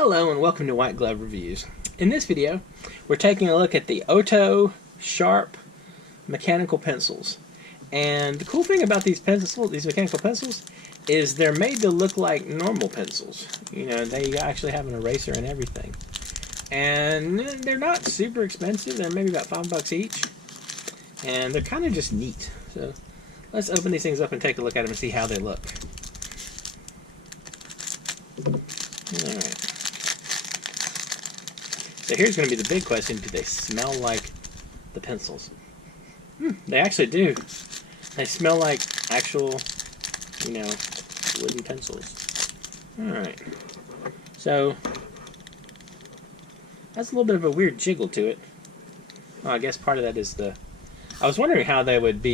Hello and welcome to White Glove Reviews. In this video, we're taking a look at the OHTO Sharp mechanical pencils. And the cool thing about these mechanical pencils, is they're made to look like normal pencils. You know, they actually have an eraser and everything. And they're not super expensive. They're maybe about $5 each. And they're kind of just neat. So let's open these things up and take a look at them and see how they look. Alright. So here's going to be the big question: do they smell like the pencils? They actually do. They smell like actual, wooden pencils. Alright. So that's a little bit of a weird jiggle to it. Oh, I guess part of that is the... I was wondering how you would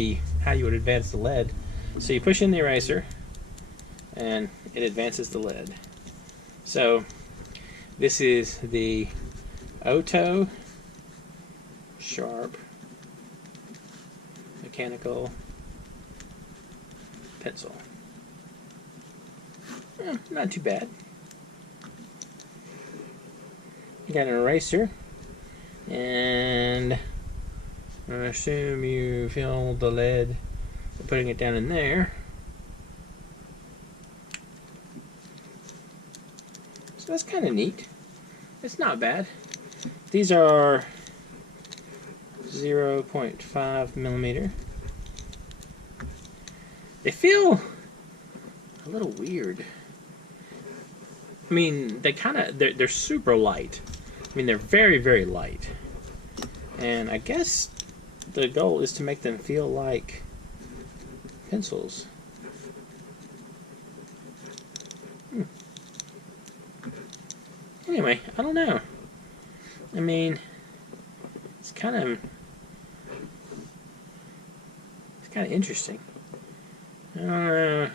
advance the lead. So you push in the eraser, and it advances the lead. So this is the OHTO Sharp mechanical pencil. Not too bad. You got an eraser, and I assume you fill the lead by putting it down in there. So that's kind of neat. It's not bad. These are 0.5 millimeter. They feel a little weird. I mean, they're super light. I mean, they're very, very light. And I guess the goal is to make them feel like pencils. Anyway, I don't know. I mean, it's kind of interesting. I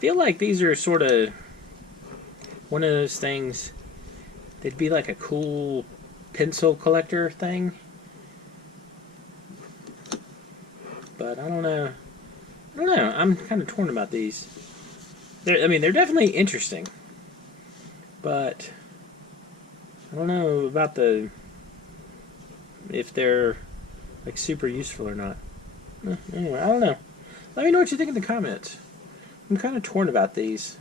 feel like these are sort of one of those things. They'd be like a cool pencil collector thing. But I don't know. I'm kind of torn about these. They're definitely interesting, but I don't know about if they're like super useful or not. Anyway, I don't know. Let me know what you think in the comments. I'm kind of torn about these.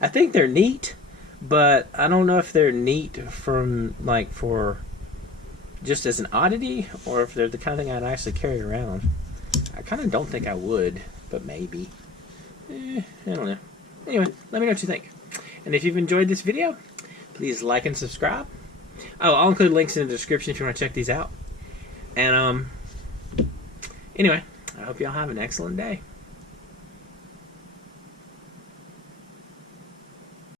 I think they're neat, but I don't know if they're neat for just as an oddity, or if they're the kind of thing I'd actually carry around. I kind of don't think I would, but maybe. I don't know. Anyway, let me know what you think. And if you've enjoyed this video, please like and subscribe. Oh, I'll include links in the description if you want to check these out. And anyway, I hope y'all have an excellent day.